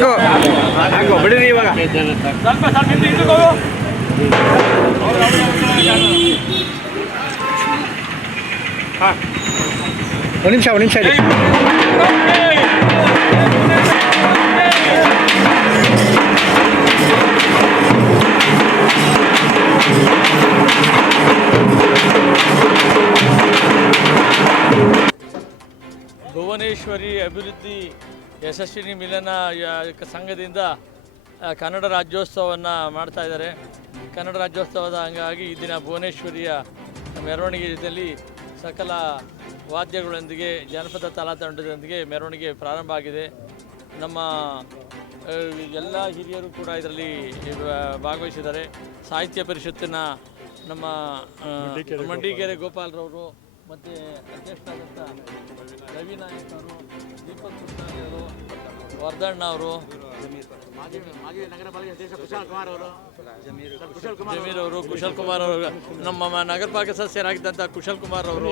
ಸಾಕು ಬಿಡಿರಿ ಇವಾಗ. ಹಾಂ ಒಂದು ನಿಮಿಷ ಇದೆ. ಭುವನೇಶ್ವರಿ ಅಭಿವೃದ್ಧಿ ಯಶಸ್ವಿನಿ ಮಿಲನ ಸಂಘದಿಂದ ಕನ್ನಡ ರಾಜ್ಯೋತ್ಸವವನ್ನು ಮಾಡ್ತಾ ಇದ್ದಾರೆ. ಕನ್ನಡ ರಾಜ್ಯೋತ್ಸವದ ಅಂಗವಾಗಿ ಈ ದಿನ ಭುವನೇಶ್ವರಿಯ ಮೆರವಣಿಗೆಯಲ್ಲಿ ಸಕಲ ವಾದ್ಯಗಳೊಂದಿಗೆ ಜನಪದ ತಾಳತಂಡದೊಂದಿಗೆ ಮೆರವಣಿಗೆ ಪ್ರಾರಂಭ ಆಗಿದೆ. ನಮ್ಮ ಎಲ್ಲ ಹಿರಿಯರು ಕೂಡ ಇದರಲ್ಲಿ ಭಾಗವಹಿಸಿದ್ದಾರೆ. ಸಾಹಿತ್ಯ ಪರಿಷತ್ತಿನ ನಮ್ಮ ಮಂಡಿಗೆರೆ ಗೋಪಾಲ್ರವರು ಮತ್ತು ಅಧ್ಯಕ್ಷರಾದಂಥ ರವಿ ನಾಯಕ್ ಅವರು, ದೀಪಕ್ ಕುರ್ತಾನಿ ಅವರು, ವರ್ಧಣ್ಣ ಅವರು, ಜಮೀರ್ ಅವರು, ಕುಶಲ್ ಕುಮಾರ್ ಅವರು, ನಮ್ಮ ನಗರ ಪಾಲಿಕೆ ಸದಸ್ಯರಾಗಿದ್ದಂಥ ಕುಶಲ್ ಕುಮಾರ್ ಅವರು,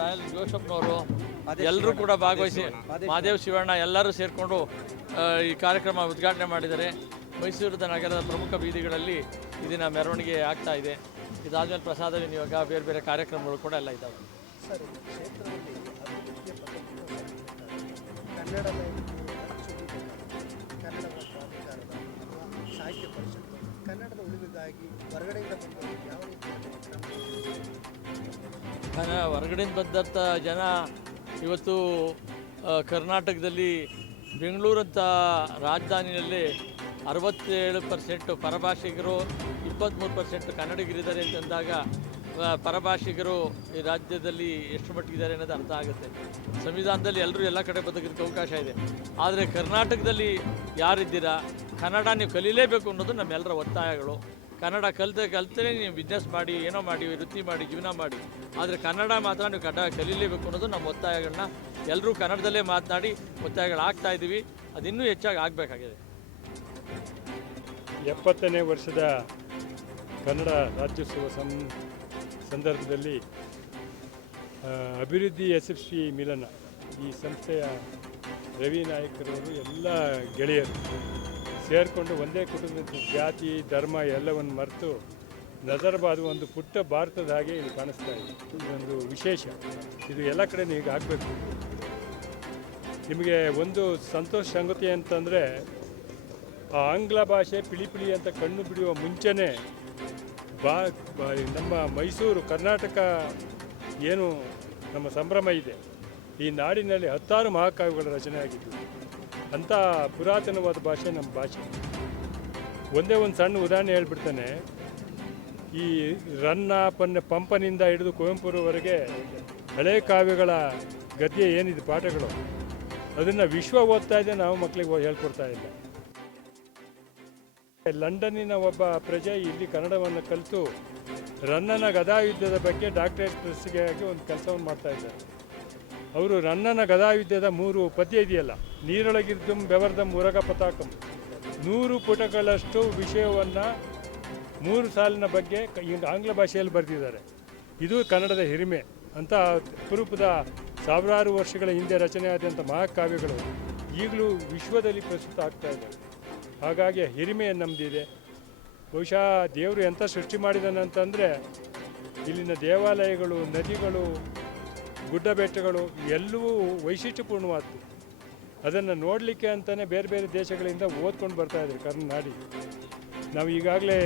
ರಾಯಲ್ ಜೋಶಪ್ನವರು ಎಲ್ಲರೂ ಕೂಡ ಭಾಗವಹಿಸಿ, ಮಹಾದೇವ್ ಶಿವಣ್ಣ ಎಲ್ಲರೂ ಸೇರಿಕೊಂಡು ಈ ಕಾರ್ಯಕ್ರಮ ಉದ್ಘಾಟನೆ ಮಾಡಿದ್ದಾರೆ. ಮೈಸೂರು ನಗರದ ಪ್ರಮುಖ ಬೀದಿಗಳಲ್ಲಿ ಇದನ್ನ ಮೆರವಣಿಗೆ ಆಗ್ತಾ ಇದೆ. ಇದಾದಮೇಲೆ ಪ್ರಸಾದ ವಿನಿಯೋಗ, ಬೇರೆ ಬೇರೆ ಕಾರ್ಯಕ್ರಮಗಳು ಕೂಡ ಎಲ್ಲ ಇದ್ದಾವೆ. ಹೊರಗಡೆಯಿಂದ ಬಂದಂಥ ಜನ ಇವತ್ತು ಕರ್ನಾಟಕದಲ್ಲಿ ಬೆಂಗಳೂರಂಥ ರಾಜಧಾನಿಯಲ್ಲಿ 67% ಪರಭಾಷಿಗರು, 23% ಕನ್ನಡಿಗರಿದ್ದಾರೆ ಅಂತಂದಾಗ ಪರಭಾಷಿಗರು ಈ ರಾಜ್ಯದಲ್ಲಿ ಎಷ್ಟು ಮಟ್ಟಿಗಿದ್ದಾರೆ ಅನ್ನೋದು ಅರ್ಥ ಆಗುತ್ತೆ. ಸಂವಿಧಾನದಲ್ಲಿ ಎಲ್ಲರೂ ಎಲ್ಲ ಕಡೆ ಬದುಕೋದಕ್ಕೆ ಅವಕಾಶ ಇದೆ. ಆದರೆ ಕರ್ನಾಟಕದಲ್ಲಿ ಯಾರಿದ್ದೀರಾ, ಕನ್ನಡ ನೀವು ಕಲೀಲೇಬೇಕು ಅನ್ನೋದು ನಮ್ಮೆಲ್ಲರ ಒತ್ತಾಯಗಳು. ಕನ್ನಡ ಕಲಿತೇ ನೀವು ಬಿಸ್ನೆಸ್ ಮಾಡಿ, ಏನೋ ಮಾಡಿ, ವೃತ್ತಿ ಮಾಡಿ, ಜೀವನ ಮಾಡಿ, ಆದರೆ ಕನ್ನಡ ಮಾತ್ರ ನೀವು ಕಲೀಲೇಬೇಕು ಅನ್ನೋದು ನಮ್ಮ ಒತ್ತಾಯಗಳನ್ನ ಎಲ್ಲರೂ ಕನ್ನಡದಲ್ಲೇ ಮಾತನಾಡಿ ಒತ್ತಾಯಗಳಾಗ್ತಾ ಇದ್ದೀವಿ. ಅದಿನ್ನೂ ಹೆಚ್ಚಾಗಿ ಆಗಬೇಕಾಗಿದೆ. 70ನೇ ವರ್ಷದ ಕನ್ನಡ ರಾಜ್ಯೋತ್ಸವ ಸಂದರ್ಭದಲ್ಲಿ ಅಭಿವೃದ್ಧಿ ಯಶಸ್ವಿ ಮಿಲನ ಈ ಸಂಸ್ಥೆಯ ರವಿ ನಾಯಕರವರು ಎಲ್ಲ ಗೆಳೆಯರು ಸೇರಿಕೊಂಡು ಒಂದೇ ಕುಟುಂಬದ ಜಾತಿ ಧರ್ಮ ಎಲ್ಲವನ್ನು ಮರೆತು ನಜರ್ಬಾದ್ ಒಂದು ಪುಟ್ಟ ಭಾರತದ ಹಾಗೆ ಇದು ಕಾಣಿಸ್ತಾ ಇದೆ. ಇದೊಂದು ವಿಶೇಷ. ಇದು ಎಲ್ಲ ಕಡೆ ಈಗ ಆಗಬೇಕು. ನಿಮಗೆ ಒಂದು ಸಂತೋಷ ಸಂಗತಿ ಅಂತಂದರೆ, ಆ ಆಂಗ್ಲ ಭಾಷೆ ಪಿಳಿ ಅಂತ ಕಣ್ಣು ಬಿಡುವ ಮುಂಚೆನೇ ನಮ್ಮ ಮೈಸೂರು ಕರ್ನಾಟಕ ಏನು ನಮ್ಮ ಸಂಭ್ರಮ ಇದೆ, ಈ ನಾಡಿನಲ್ಲಿ 10 ಮಹಾಕಾವ್ಯಗಳ ರಚನೆ ಆಗಿದ್ದು. ಅಂಥ ಪುರಾತನವಾದ ಭಾಷೆ ನಮ್ಮ ಭಾಷೆ. ಒಂದೇ ಒಂದು ಸಣ್ಣ ಉದಾಹರಣೆ ಹೇಳ್ಬಿಡ್ತಾನೆ. ಈ ರನ್ನ ಪಂಪನಿಂದ ಹಿಡಿದು ಕುವೆಂಪುರವರೆಗೆ ಹಳೆ ಕಾವ್ಯಗಳ ಗದ್ಯ ಏನಿದೆ ಪಾಠಗಳು, ಅದನ್ನು ವಿಶ್ವ ಓದ್ತಾ ಇದೆ, ನಾವು ಮಕ್ಕಳಿಗೆ ಹೇಳ್ಕೊಡ್ತಾ ಇಲ್ಲ. ಲಂಡನ್ನಿನ ಒಬ್ಬ ಪ್ರಜೆ ಇಲ್ಲಿ ಕನ್ನಡವನ್ನು ಕಲಿತು ರನ್ನನ ಗದಾಯುದ್ಧದ ಬಗ್ಗೆ ಡಾಕ್ಟರೇಟ್ ಪ್ರಶಸ್ತಿಗೆ ಒಂದು ಕೆಲಸವನ್ನು ಮಾಡ್ತಾ ಇದ್ದಾರೆ. ಅವರು ರನ್ನನ ಗದಾಯುದ್ಧದ 3 ಪದ್ಯ ಇದೆಯಲ್ಲ, ನೀರೊಳಗಿರ್ದುಂ ಬೆವರ್ದಂ ಉರಗ ಪತಾಕಂ, 100 ಪುಟಗಳಷ್ಟು ವಿಷಯವನ್ನು 3 ಸಾಲಿನ ಬಗ್ಗೆ ಆಂಗ್ಲ ಭಾಷೆಯಲ್ಲಿ ಬರೆದಿದ್ದಾರೆ. ಇದು ಕನ್ನಡದ ಹಿರಿಮೆ. ಅಂಥ ಅಪರೂಪದ ಸಾವಿರಾರು ವರ್ಷಗಳ ಹಿಂದೆ ರಚನೆಯಾದಂಥ ಮಹಾಕಾವ್ಯಗಳು ಈಗಲೂ ವಿಶ್ವದಲ್ಲಿ ಪ್ರಸ್ತುತ ಆಗ್ತಾ ಇದ್ದಾವೆ. ಹಾಗಾಗಿ ಹಿರಿಮೆ ನಮ್ಮದಿದೆ. ಬಹುಶಃ ದೇವರು ಎಂಥ ಸೃಷ್ಟಿ ಮಾಡಿದಾನೆ ಅಂತಂದರೆ, ಇಲ್ಲಿನ ದೇವಾಲಯಗಳು, ನದಿಗಳು, ಗುಡ್ಡ ಬೆಟ್ಟಗಳು ಎಲ್ಲವೂ ವೈಶಿಷ್ಟ್ಯಪೂರ್ಣವಾದ್ದು. ಅದನ್ನು ನೋಡಲಿಕ್ಕೆ ಅಂತಲೇ ಬೇರೆ ಬೇರೆ ದೇಶಗಳಿಂದ ಓದ್ಕೊಂಡು ಬರ್ತಾಯಿದ್ದಾರೆ ಕರ್ನಾಡಿಗೆ. ನಾವು ಈಗಾಗಲೇ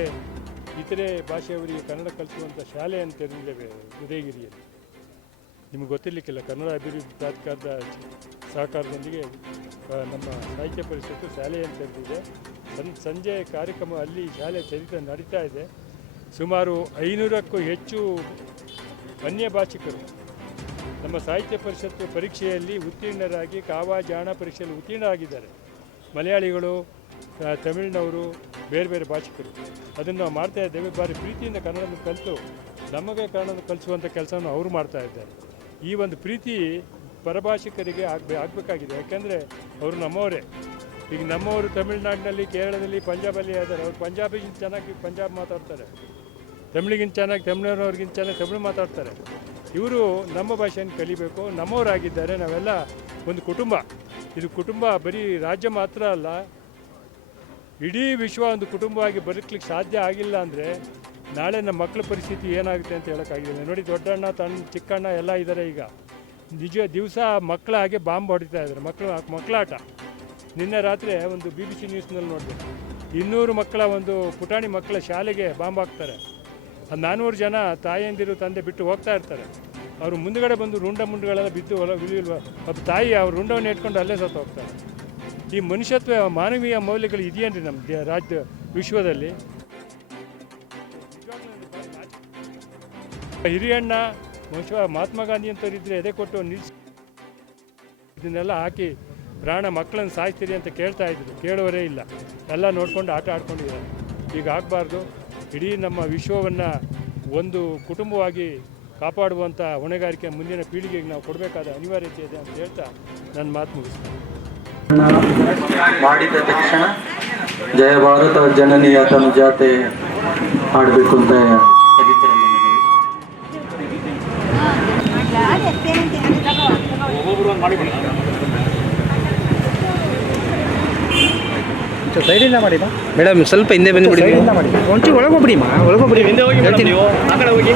ಇತರೆ ಭಾಷೆಯವರಿಗೆ ಕನ್ನಡ ಕಲಿಸುವಂಥ ಶಾಲೆಯನ್ನು ತೆರೆದಿದ್ದೇವೆ ಉದಯಗಿರಿಯಲ್ಲಿ. ನಿಮಗೆ ಗೊತ್ತಿರಲಿಕ್ಕಿಲ್ಲ, ಕನ್ನಡ ಅಭಿವೃದ್ಧಿ ಪ್ರಾಧಿಕಾರದ ಸಹಕಾರದೊಂದಿಗೆ ನಮ್ಮ ಸಾಹಿತ್ಯ ಪರಿಷತ್ತು ಶಾಲೆಯನ್ನು ತೆರೆದಿದೆ. ಸಂಜೆ ಕಾರ್ಯಕ್ರಮ ಅಲ್ಲಿ ಶಾಲೆ ನಡೀತಾ ಇದೆ. ಸುಮಾರು 500ಕ್ಕೂ ಹೆಚ್ಚು ಅನ್ಯ ಭಾಷಿಕರು ನಮ್ಮ ಸಾಹಿತ್ಯ ಪರಿಷತ್ತು ಪರೀಕ್ಷೆಯಲ್ಲಿ ಉತ್ತೀರ್ಣರಾಗಿ ಕಾವಾ ಜಾಣ ಪರೀಕ್ಷೆಯಲ್ಲಿ ಉತ್ತೀರ್ಣರಾಗಿದ್ದಾರೆ. ಮಲಯಾಳಿಗಳು, ತಮಿಳಿನವರು, ಬೇರೆ ಬೇರೆ ಭಾಷಿಕರು. ಅದನ್ನು ನಾವು ಮಾಡ್ತಾ ಇದ್ದೇವೆ. ಬಾರಿ ಪ್ರೀತಿಯಿಂದ ಕನ್ನಡವನ್ನು ಕಲಿತು ನಮಗೆ ಕನ್ನಡವನ್ನು ಕಲಿಸುವಂಥ ಕೆಲಸವನ್ನು ಅವರು ಮಾಡ್ತಾ ಇದ್ದಾರೆ. ಈ ಒಂದು ಪ್ರೀತಿ ಪರಭಾಷಿಕರಿಗೆ ಆಗಬೇಕಾಗಿದೆ. ಯಾಕೆಂದರೆ ಅವರು ನಮ್ಮವರೇ. ಈಗ ನಮ್ಮವರು ತಮಿಳುನಾಡಿನಲ್ಲಿ, ಕೇರಳದಲ್ಲಿ, ಪಂಜಾಬಲ್ಲಿ ಇದ್ದಾರೆ. ಅವ್ರು ಪಂಜಾಬಿಗಿಂತ ಚೆನ್ನಾಗಿ ಪಂಜಾಬ್ ಮಾತಾಡ್ತಾರೆ, ತಮಿಳಿಗಿಂತ ಚೆನ್ನಾಗಿ ತಮಿಳಿನವ್ರಿಗಿಂತ ಚೆನ್ನಾಗಿ ತಮಿಳು ಮಾತಾಡ್ತಾರೆ. ಇವರು ನಮ್ಮ ಭಾಷೆಯನ್ನು ಕಲಿಬೇಕು, ನಮ್ಮವರಾಗಿದ್ದಾರೆ. ನಾವೆಲ್ಲ ಒಂದು ಕುಟುಂಬ. ಇದು ಕುಟುಂಬ ಬರೀ ರಾಜ್ಯ ಮಾತ್ರ ಅಲ್ಲ, ಇಡೀ ವಿಶ್ವ ಒಂದು ಕುಟುಂಬವಾಗಿ ಬದುಕಲಿಕ್ಕೆ ಸಾಧ್ಯ ಆಗಿಲ್ಲ ಅಂದರೆ ನಾಳೆ ನಮ್ಮ ಮಕ್ಕಳ ಪರಿಸ್ಥಿತಿ ಏನಾಗುತ್ತೆ ಅಂತ ಹೇಳೋಕ್ಕಾಗಿಲ್ಲ. ನೋಡಿ, ದೊಡ್ಡಣ್ಣ ಚಿಕ್ಕಣ್ಣ ಎಲ್ಲ ಇದ್ದಾರೆ. ಈಗ ನಿಜ ದಿವಸ ಮಕ್ಕಳ ಹಾಗೆ ಬಾಂಬ್ ಹೊಡಿತಾ ಇದ್ದಾರೆ. ಮಕ್ಕಳಾಟ. ನಿನ್ನೆ ರಾತ್ರಿ ಒಂದು BBC ನ್ಯೂಸ್ನಲ್ಲಿ ನೋಡಿದೆ, 200 ಮಕ್ಕಳ ಒಂದು ಪುಟಾಣಿ ಮಕ್ಕಳ ಶಾಲೆಗೆ ಬಾಂಬ್ ಹಾಕ್ತಾರೆ. 400 ಜನ ತಾಯಿಯಂದಿರು ತಂದೆ ಬಿಟ್ಟು ಹೋಗ್ತಾ ಇರ್ತಾರೆ. ಅವರು ಮುಂದುಗಡೆ ಬಂದು ಮುಂಡುಗಳೆಲ್ಲ ಬಿದ್ದು ಒಬ್ಬ ತಾಯಿ ಅವ್ರ ರುಂಡವನ್ನು ಇಟ್ಕೊಂಡು ಅಲ್ಲೇ ಸತ್ತು ಹೋಗ್ತಾರೆ. ಈ ಮನುಷ್ಯತ್ವ, ಮಾನವೀಯ ಮೌಲ್ಯಗಳು ಇದೆಯೇನ್ರಿ ನಮ್ಮ ರಾಜ್ಯ ವಿಶ್ವದಲ್ಲಿ? ಹಿರಿಯಣ್ಣ ಮಹಾತ್ಮ ಗಾಂಧಿ ಅಂತವ್ರು ಇದ್ರೆ ಎದೆ ಕೊಟ್ಟು ನಿಲ್ಲಿಸಿ ಇದನ್ನೆಲ್ಲ ಹಾಕಿ ಪ್ರಾಣ ಮಕ್ಕಳನ್ನು ಸಾಯ್ತೀರಿ ಅಂತ ಕೇಳ್ತಾ ಇದ್ರು. ಕೇಳುವರೇ ಇಲ್ಲ. ಎಲ್ಲ ನೋಡ್ಕೊಂಡು ಆಟ ಆಡ್ಕೊಂಡಿದ್ದಾರೆ. ಈಗ ಆಗಬಾರ್ದು. ಇಡೀ ನಮ್ಮ ವಿಶ್ವವನ್ನು ಒಂದು ಕುಟುಂಬವಾಗಿ ಕಾಪಾಡುವಂಥ ಹೊಣೆಗಾರಿಕೆ ಮುಂದಿನ ಪೀಳಿಗೆಗೆ ನಾವು ಕೊಡಬೇಕಾದ ಅನಿವಾರ್ಯತೆ ಇದೆ ಅಂತ ಹೇಳ್ತಾ ನನ್ನ ಮಾತು ಮುಗಿಸ್ತೀನಿ. ಮಾಡಿದ ತಕ್ಷಣ ಜಯ ಭಾರತ ಜನನಿಯ ತನುಜಾತೆ ಹಾಡಬೇಕು ಅಂತ ಸೈಡಿಂದ ಮಾಡಿ ಮೇಡಮ್, ಸ್ವಲ್ಪ ಹಿಂದೆ ಬಂದುಬಿಡಿ. ಸೈಡಿಂದ ಮಾಡಿ, ಒಂಚೂರು ಒಳಗೋಗ್ಬಿಡಿ ಒಳಗೋಗ್ಬಿಡಿ. ಹಿಂದೆ ಹೋಗಿ ಮೇಡಮ್, ನೀವು ಆ ಕಡೆ ಹೋಗಿ.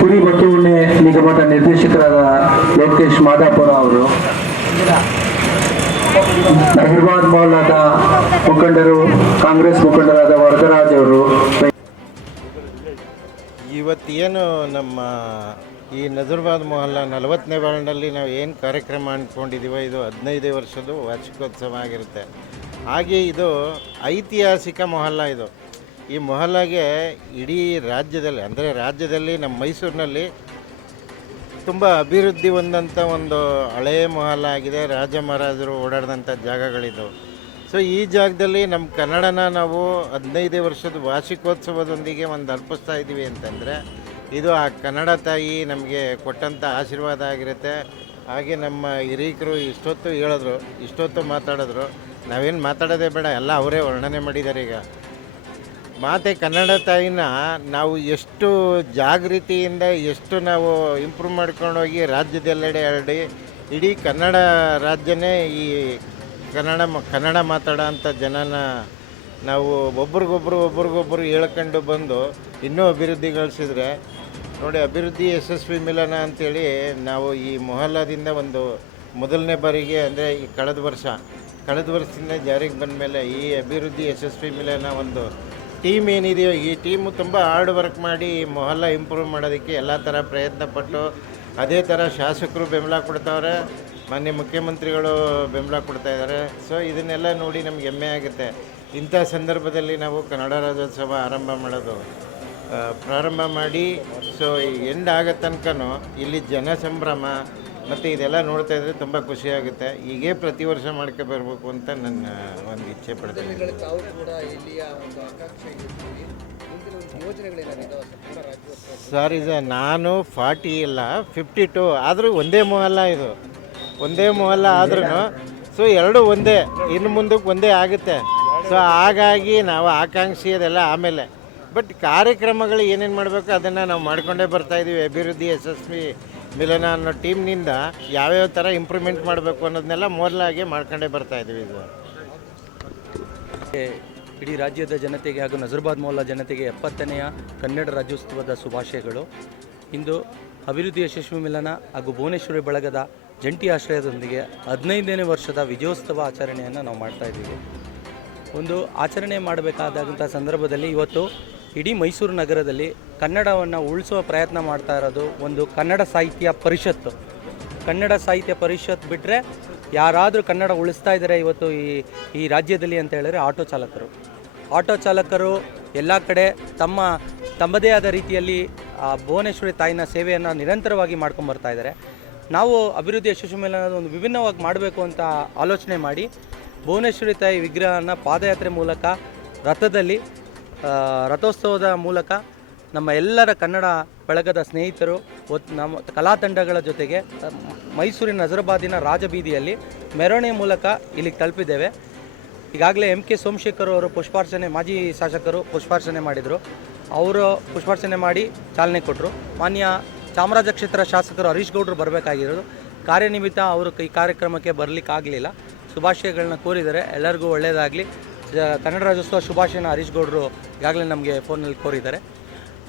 ಕುರಿ ಬಟ್ಟುಣ್ಣೆ ನಿಗಮದ ನಿರ್ದೇಶಕರಾದ ವೆಂಕಟೇಶ್ ಮಾದಾಪುರ ಅವರು, ನಜರ್ಬಾದ್ ಮೊಹಲ್ಲಾದ ಮುಖಂಡರು, ಕಾಂಗ್ರೆಸ್ ಮುಖಂಡರಾದ ವರದರಾಜ್ ಅವರು. ಇವತ್ತೇನು ನಮ್ಮ ಈ ನಜರ್ಬಾದ್ ಮೊಹಲ್ಲಾ 40ನೇ ವಾರ್ಡ್ನಲ್ಲಿ ನಾವು ಏನು ಕಾರ್ಯಕ್ರಮ ಅಂದ್ಕೊಂಡಿದ್ದೀವೋ ಇದು 15 ವರ್ಷದ ವಾರ್ಷಿಕೋತ್ಸವ ಆಗಿರುತ್ತೆ. ಹಾಗೆ ಇದು ಐತಿಹಾಸಿಕ ಮೊಹಲ್ಲಾ. ಇದು ಈ ಮೊಹಲ್ಲಾಗೆ ಇಡೀ ರಾಜ್ಯದಲ್ಲಿ, ಅಂದರೆ ರಾಜ್ಯದಲ್ಲಿ ನಮ್ಮ ಮೈಸೂರಿನಲ್ಲಿ ತುಂಬ ಅಭಿವೃದ್ಧಿ ಹೊಂದಂಥ ಒಂದು ಹಳೆಯ ಮೊಹಲ್ಲಾ ಆಗಿದೆ. ರಾಜ ಮಹಾರಾಜರು ಓಡಾಡಿದಂಥ ಜಾಗಗಳಿದ್ದವು. ಸೊ ಈ ಜಾಗದಲ್ಲಿ ನಮ್ಮ ಕನ್ನಡನ ನಾವು 15 ವರ್ಷದ ವಾರ್ಷಿಕೋತ್ಸವದೊಂದಿಗೆ ಒಂದು ಅರ್ಪಿಸ್ತಾ ಇದ್ದೀವಿ ಅಂತಂದರೆ ಇದು ಆ ಕನ್ನಡ ತಾಯಿ ನಮಗೆ ಕೊಟ್ಟಂಥ ಆಶೀರ್ವಾದ ಆಗಿರುತ್ತೆ. ಹಾಗೆ ನಮ್ಮ ಹಿರೀಕರು ಇಷ್ಟೊತ್ತು ಹೇಳಿದ್ರು, ಇಷ್ಟೊತ್ತು ಮಾತಾಡಿದ್ರು. ನಾವೇನು ಮಾತಾಡೋದೇ ಬೇಡ, ಎಲ್ಲ ಅವರೇ ವರ್ಣನೆ ಮಾಡಿದ್ದಾರೆ. ಈಗ ಮಾತೆ ಕನ್ನಡ ತಾಯಿನ ನಾವು ಎಷ್ಟು ಜಾಗೃತಿಯಿಂದ ಎಷ್ಟು ನಾವು ಇಂಪ್ರೂವ್ ಮಾಡ್ಕೊಂಡೋಗಿ ರಾಜ್ಯದೆಲ್ಲೆಡೆ ಹರಡಿ ಇಡೀ ಕನ್ನಡ ರಾಜ್ಯನೇ ಈ ಕನ್ನಡ ಮಾತಾಡೋ ಅಂಥ ಜನನ ನಾವು ಒಬ್ರಿಗೊಬ್ರು ಹೇಳ್ಕೊಂಡು ಬಂದು ಇನ್ನೂ ಅಭಿವೃದ್ಧಿಗೊಳಿಸಿದ್ರೆ ನೋಡಿ, ಅಭಿವೃದ್ಧಿ ಯಶಸ್ವಿ ಮಿಲನ ಅಂಥೇಳಿ ನಾವು ಈ ಮೊಹಲ್ಲಾದಿಂದ ಒಂದು ಮೊದಲನೇ ಬಾರಿಗೆ, ಅಂದರೆ ಈ ಕಳೆದ ವರ್ಷದಿಂದ ಜಾರಿಗೆ ಬಂದ ಮೇಲೆ ಈ ಅಭಿವೃದ್ಧಿ ಯಶಸ್ವಿ ಮಿಲನ ಒಂದು ಟೀಮ್ ಏನಿದೆಯೋ ಈ ಟೀಮು ತುಂಬ ಹಾರ್ಡ್ ವರ್ಕ್ ಮಾಡಿ ಈ ಮೊಹಲ್ಲಾ ಇಂಪ್ರೂವ್ ಮಾಡೋದಕ್ಕೆ ಎಲ್ಲ ಥರ ಪ್ರಯತ್ನ ಪಟ್ಟು, ಅದೇ ಥರ ಶಾಸಕರು ಬೆಂಬಲ ಕೊಡ್ತಾವ್ರೆ, ಮಾನ್ಯ ಮುಖ್ಯಮಂತ್ರಿಗಳು ಬೆಂಬಲ ಕೊಡ್ತಾಯಿದ್ದಾರೆ. ಸೊ ಇದನ್ನೆಲ್ಲ ನೋಡಿ ನಮ್ಗೆ ಹೆಮ್ಮೆ ಆಗುತ್ತೆ. ಇಂಥ ಸಂದರ್ಭದಲ್ಲಿ ನಾವು ಕನ್ನಡ ರಾಜ್ಯೋತ್ಸವ ಪ್ರಾರಂಭ ಮಾಡಿ ಸೊ ಎಂಡ್ ಆಗೋ ತನಕನೂ ಇಲ್ಲಿ ಜನ ಸಂಭ್ರಮ ಮತ್ತು ಇದೆಲ್ಲ ನೋಡ್ತಾ ಇದ್ರೆ ತುಂಬ ಖುಷಿಯಾಗುತ್ತೆ. ಹೀಗೆ ಪ್ರತಿ ವರ್ಷ ಮಾಡ್ಕೊಬರ್ಬೇಕು ಅಂತ ನನ್ನ ಒಂದು ಇಚ್ಛೆ ಪಡ್ತೀನಿ. ಸರ್, ಇದು ನಾನು 40 ಇಲ್ಲ 52, ಆದರೂ ಒಂದೇ ಮೊಹಲ್ಲಾ. ಇದು ಒಂದೇ ಮೊಹಲ್ಲಾ ಆದ್ರೂ ಸೊ ಎರಡು ಒಂದೇ, ಇನ್ನು ಮುಂದಕ್ಕೆ ಒಂದೇ ಆಗುತ್ತೆ. ಸೊ ಹಾಗಾಗಿ ನಾವು ಆಕಾಂಕ್ಷಿ ಅದೆಲ್ಲ ಆಮೇಲೆ, ಬಟ್ ಕಾರ್ಯಕ್ರಮಗಳು ಏನೇನು ಮಾಡಬೇಕು ಅದನ್ನು ನಾವು ಮಾಡ್ಕೊಂಡೇ ಬರ್ತಾಯಿದ್ದೀವಿ. ಅಭಿವೃದ್ಧಿ ಯಶಸ್ವಿ ಮಿಲನ ಅನ್ನೋ ಟೀಮ್ನಿಂದ ಯಾವ್ಯಾವ ಥರ ಇಂಪ್ರೂವ್ಮೆಂಟ್ ಮಾಡಬೇಕು ಅನ್ನೋದನ್ನೆಲ್ಲ ಮೊದಲಾಗಿ ಮಾಡ್ಕೊಂಡೇ ಬರ್ತಾಯಿದ್ದೀವಿ. ಇದು ಇಡೀ ರಾಜ್ಯದ ಜನತೆಗೆ ಹಾಗೂ ನಜರ್ಬಾದ್ ಮೊಹಲ್ಲಾ ಜನತೆಗೆ 70ನೇ ಕನ್ನಡ ರಾಜ್ಯೋತ್ಸವದ ಶುಭಾಶಯಗಳು. ಇಂದು ಅಭಿವೃದ್ಧಿ ಯಶಸ್ವಿ ಮಿಲನ ಹಾಗೂ ಭುವನೇಶ್ವರಿ ಬಳಗದ ಜಂಟಿ ಆಶ್ರಯದೊಂದಿಗೆ 15ನೇ ವರ್ಷದ ವಿಜಯೋತ್ಸವ ಆಚರಣೆಯನ್ನು ನಾವು ಮಾಡ್ತಾಯಿದ್ದೀವಿ. ಒಂದು ಆಚರಣೆ ಮಾಡಬೇಕಾದಂಥ ಸಂದರ್ಭದಲ್ಲಿ ಇವತ್ತು ಇಡೀ ಮೈಸೂರು ನಗರದಲ್ಲಿ ಕನ್ನಡವನ್ನು ಉಳಿಸುವ ಪ್ರಯತ್ನ ಮಾಡ್ತಾ ಇರೋದು ಒಂದು ಕನ್ನಡ ಸಾಹಿತ್ಯ ಪರಿಷತ್ ಬಿಟ್ಟರೆ ಯಾರಾದರೂ ಕನ್ನಡ ಉಳಿಸ್ತಾ ಇದ್ದಾರೆ ಇವತ್ತು ಈ ರಾಜ್ಯದಲ್ಲಿ ಅಂತ ಹೇಳಿದ್ರೆ ಆಟೋ ಚಾಲಕರು ಎಲ್ಲ ಕಡೆ ತಮ್ಮದೇ ಆದ ರೀತಿಯಲ್ಲಿ ಭುವನೇಶ್ವರಿ ತಾಯಿನ ಸೇವೆಯನ್ನು ನಿರಂತರವಾಗಿ ಮಾಡ್ಕೊಂಬರ್ತಾ ಇದ್ದಾರೆ. ನಾವು ಅಭಿವೃದ್ಧಿ ಯಶಸ್ವಿ ಮೇಲೆ ಒಂದು ವಿಭಿನ್ನವಾಗಿ ಮಾಡಬೇಕು ಅಂತ ಆಲೋಚನೆ ಮಾಡಿ ಭುವನೇಶ್ವರಿ ತಾಯಿ ವಿಗ್ರಹನ ಪಾದಯಾತ್ರೆ ಮೂಲಕ ರಥೋತ್ಸವದ ಮೂಲಕ ನಮ್ಮ ಎಲ್ಲರ ಕನ್ನಡ ಬಳಗದ ಸ್ನೇಹಿತರು ನಮ್ಮ ಕಲಾ ತಂಡಗಳ ಜೊತೆಗೆ ಮೈಸೂರಿನ ನಜರ್ಬಾದಿನ ರಾಜಬೀದಿಯಲ್ಲಿ ಮೆರವಣಿಗೆ ಮೂಲಕ ಇಲ್ಲಿಗೆ ತಲುಪಿದ್ದೇವೆ. ಈಗಾಗಲೇ MK ಸೋಮಶೇಖರ್ ಅವರು ಪುಷ್ಪಾರ್ಚನೆ, ಮಾಜಿ ಶಾಸಕರು ಪುಷ್ಪಾರ್ಚನೆ ಮಾಡಿದರು. ಅವರು ಪುಷ್ಪಾರ್ಚನೆ ಮಾಡಿ ಚಾಲನೆ ಕೊಟ್ಟರು. ಮಾನ್ಯ ಚಾಮರಾಜ ಕ್ಷೇತ್ರ ಶಾಸಕರು ಹರೀಶ್ ಗೌಡರು ಬರಬೇಕಾಗಿರೋದು ಕಾರ್ಯನಿಮಿತ್ತ ಅವರು ಈ ಕಾರ್ಯಕ್ರಮಕ್ಕೆ ಬರಲಿಕ್ಕಾಗಲಿಲ್ಲ. ಶುಭಾಶಯಗಳನ್ನ ಕೋರಿದ್ದಾರೆ. ಎಲ್ಲರಿಗೂ ಒಳ್ಳೆಯದಾಗಲಿ. ಕನ್ನಡ ರಾಜ್ಯೋತ್ಸವ ಶುಭಾಶಯನ ಹರೀಶ್ ಗೌಡರು ಈಗಾಗಲೇ ನಮಗೆ ಫೋನಲ್ಲಿ ಕೋರಿದ್ದಾರೆ.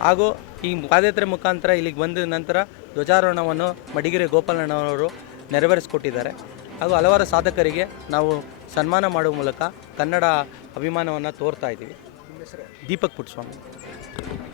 ಹಾಗೂ ಈ ಪಾದಯಾತ್ರೆ ಮುಖಾಂತರ ಇಲ್ಲಿಗೆ ಬಂದ ನಂತರ ಧ್ವಜಾರೋಹಣವನ್ನು ಮಡಿಗೆರೆ ಗೋಪಾಲಣ್ಣವರು ನೆರವೇರಿಸಿಕೊಟ್ಟಿದ್ದಾರೆ. ಹಾಗೂ ಹಲವಾರು ಸಾಧಕರಿಗೆ ನಾವು ಸನ್ಮಾನ ಮಾಡುವ ಮೂಲಕ ಕನ್ನಡ ಅಭಿಮಾನವನ್ನು ತೋರ್ತಾ ಇದ್ದೀವಿ. ದೀಪಕ್ ಪುಟ್ಟಸ್ವಾಮಿ.